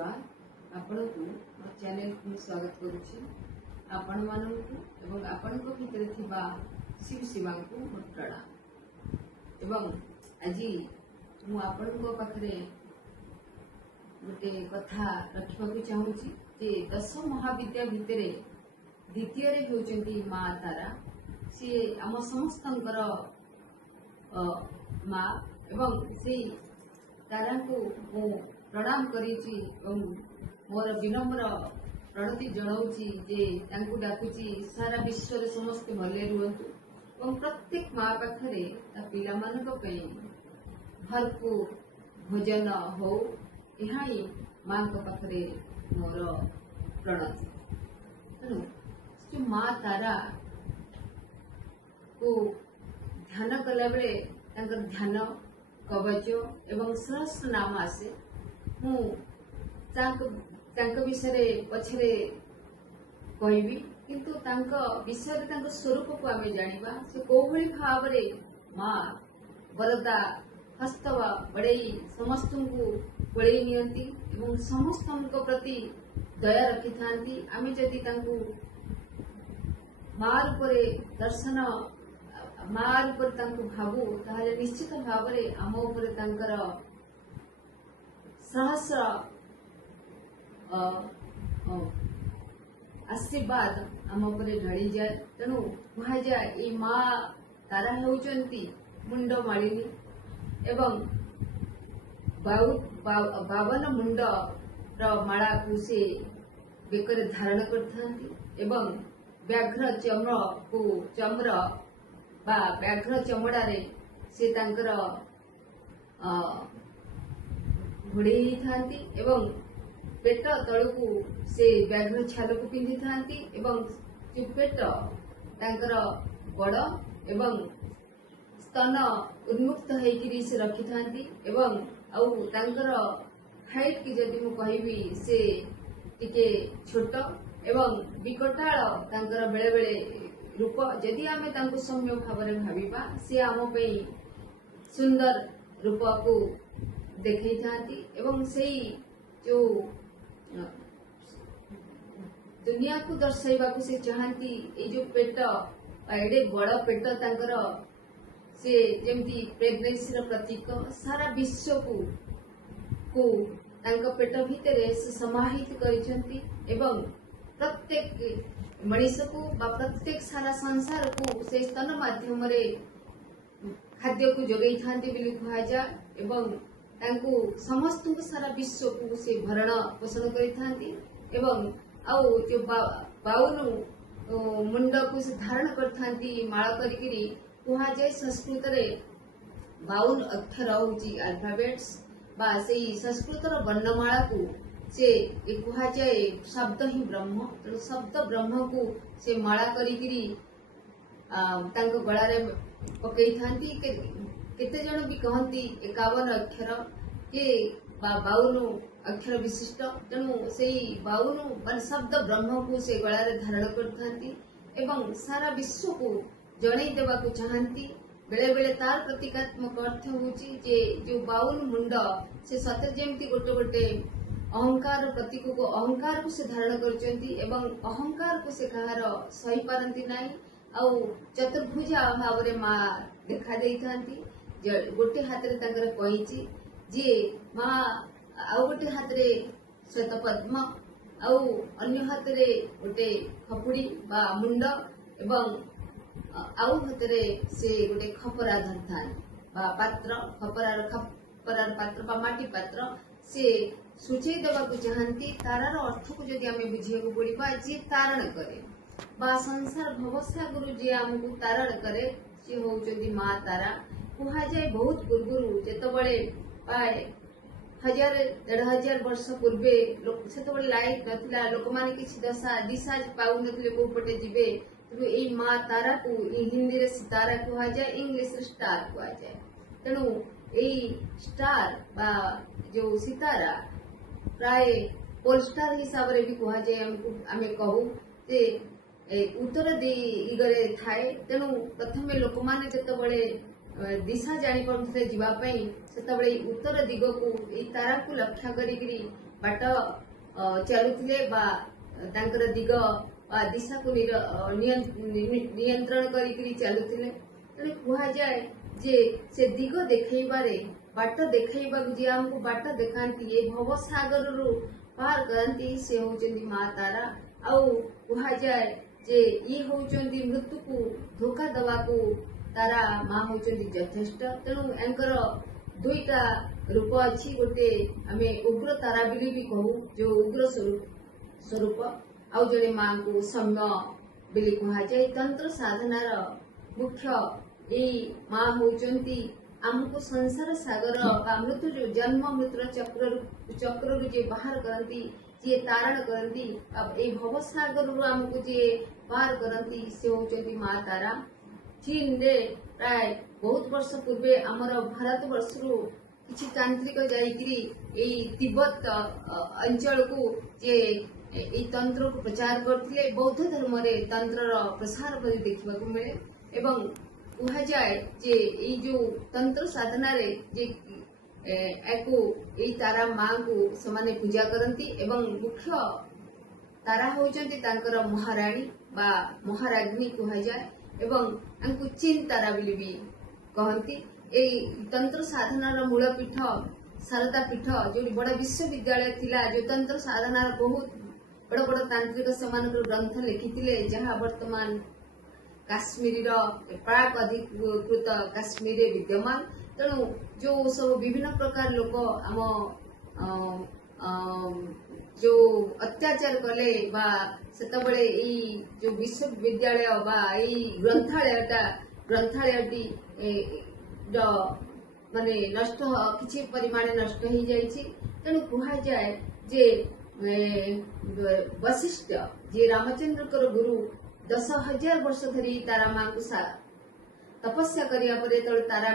नमस्कार आपनको मो चैनल को स्वागत करुच्ची आपण मानक एवं आपण भितर थिबा शिव शिवा को मोर प्रणाम एवं आज मु आपण पाखरे गोटे कथा रखा चाहूँगी जे 10 महाविद्या भितर द्वितीय रे होचंती माँ तारा सी आम समस्तंकर माँ एवं से तारा को मु प्रणाम करिछि एवं मोर विनम्र प्रणति जनाऊँगी जे तांकु डाकुची सारा विश्व रे समस्त भले रुहतु एवं प्रत्येक माँ पाखरे ता पिला मानक पई भरपूर भोजन हो यहाँ ही माँ को पाखरे मोर प्रणति तेणु जो माँ तारा को ध्यान कला बेले तांकर ध्यान कवच एवं सहस्र नाम आसे मु विषय पछरे कहबी किंतु विषय स्वरूप को आम जाना से कोभली भाव माँ वरदा हस्तवा बड़ई समस्त को कोड़े नियंती एवं समस्त प्रति दया रखि थांती आमे जदि माँ रूपरे दर्शन माँ रूपरे भावु ताहले निश्चित भाव आम उपरे तांकर सहस्र आशीर्वाद आम उपरे ढली जाए तेणु कह जाए ये माँ तारा होउचंती मुंड मालिनी एवं 52 मुंड माला को से बेकर धारण करथांती एवं व्याघ्र चम्र बा व्याघ्र चमड़ा रे से तांकर घोड़े थांती एवं पेट तलू से व्याघ्र छाल को पिंधि थांती एवं जो पेट तांकर बड़ एवं स्तन उन्मुक्त होकर से रखि थांती एवं आउ तांकर हाइट की जदि मु कहबी से टिके छोट एवं विकटाल तांकर बेले बेले रूप जदि आमे तांको सौम्य भाव में भाविबा से आम पई सुंदर रूप को देखै थांती एवं सेई जो दुनिया को दर्शाइबा को से चाहती ए जो पेट एडे बड़ पेट तांकर से जेमती प्रेगनेंसी रो प्रतीक सारा विश्व को तांका पेट भितर से समाहित करिसंती एवं प्रत्येक मनीष को बा प्रत्येक सारा संसार को से स्तन माध्यम रे खाद्य को जोगई थांती बिली कहा जाए एवं तांको समस्त सारा विश्व को से भरण पोषण करिथांती एवं आउ जो 52 मुंड को से धारण करथांती माला करिकरी कहा जाए संस्कृत रे 52 अक्षर होची अल्फाबेट्स बा से संस्कृत रो वर्णमाला को से कहा जाए शब्द ही ब्रह्म तो शब्द ब्रह्म को से माला करिकरी तांको गळा रे पकई थांती केते जन भी कहती 51 अक्षर के 52 अक्षर विशिष्ट तेणु से 52 शब्द ब्रह्म को से गला रे धारण करथांती एवं सारा विश्व को जणै देबा को चाहती बेले बेले तार प्रतीकात्मक अर्थ होची जे जो 52 मुंड से सते जेमती गोटे गोटे अहंकार प्रतीक को अहंकार को से धारण करचंती एवं अहंकार को से कहार सही पारंती नाही आउ चतुर्भुजा भाव रे माँ देखा देई थांती गोटे हाथ रे तांकर कहिची जे माँ आउ गोटे हाथ रे श्वेत पद्म आउ अन्य हाथ रे गोटे खपुड़ी बा मुंड एवं आउ हाथ रे से गोटे खपरा धरथान बा पात्र खपरार पात्र बा माटी पात्र से सूचई देवा को चाहती तारार अर्थ को जदि आमे बुझिया को पड़िबा जे तारण करे बा संसार भवसागर जे आमको तारण करे से होउचंदी माँ तारा कहा जाए बहुत पूर्व जेतबळे पाए 1000-1500 वर्ष पूर्वे से लाइट नथिला लोक माने किछि दिशा पाउ नथिले को पटे जिबे तो ए माँ तारा को हिंदी रे सितारा कहा जाए इंग्लिश रे स्टार कहा जाए तेणु ए स्टार बा जो सितारा प्राय पोल स्टार हिसाब रे भी कहा जाए हमको आमे कहू जे उत्तर दिगरे थाए तेणु प्रथमे लोक माने जेतबळे दिशा जानी पड़ते जावाई से उत्तर दिग को तारा को लक्ष्य करी बाट चलुथिले बा तांकर दिग बा दिशा को नियंत्रण करी चलुथिले तेणु कुहा जाए जे से दिग देखैबारे बाट देखैबा जे हमको बाट देखांती ए भव सागर रु पार करंती से होचंदी मां तारा आउ कुहा जाए जे ई होचंदी मृत्यु को धोखा दवा को तारा मां होचंदी यथेष्ट तेणु एंकर दुईटा रूप अच्छी गोटे आम उग्र तारा बिली भी कहू जो उग्र स्वरूप आउ जड़े मां को सौम्य बिली कहा जाए तंत्र साधनार मुख्य यही मां होचंती आमको संसार सागर बा मृत्यु जो जन्म मृत्यु चक्र जे बाहर करती जे तारण करती ए भव सागर आमको जे पार करती से होचंती मां तारा चीन रे प्राय बहुत वर्ष पूर्वे आमर भारत वर्ष किछि तांत्रिक जाइकरी ए तिब्बत अंचल को जे ए तंत्र को प्रचार करथिले बौद्ध धर्म रे तंत्र प्रसार करी देखिबा को मिले एवं कहा जाए जे ए जो तंत्र साधना रे जे एको ए तारा मां को समाने पूजा करंती एवं मुख्य तारा होचंती तांकर महारानी बा महाराग्नी कहा जाए एवं अंकु चीन तारा बिली भी कहती ए तंत्र साधनार मूल पीठ शारदा पीठ जो बड़ा विश्वविद्यालय थिला जो तंत्र साधनार बहुत बड़ बड़ तांत्रिक सेमानक ग्रंथ लिखिथिले जहाँ वर्तमान काश्मीर प्राक अधिकृत काश्मीर विद्यमान तेणु जो सब विभिन्न प्रकार लोक आम जो अत्याचार कले बा सेतबळे एई जो विश्वविद्यालय बा एई ग्रंथालयटी माने नष्ट किछि परिमाणे नष्ट हो जाइछि तेणु कहा जाए जे वशिष्ठ जे रामचंद्र गुरु 10,000 वर्ष धरी तारा मां को तपस्या करिया परे तारा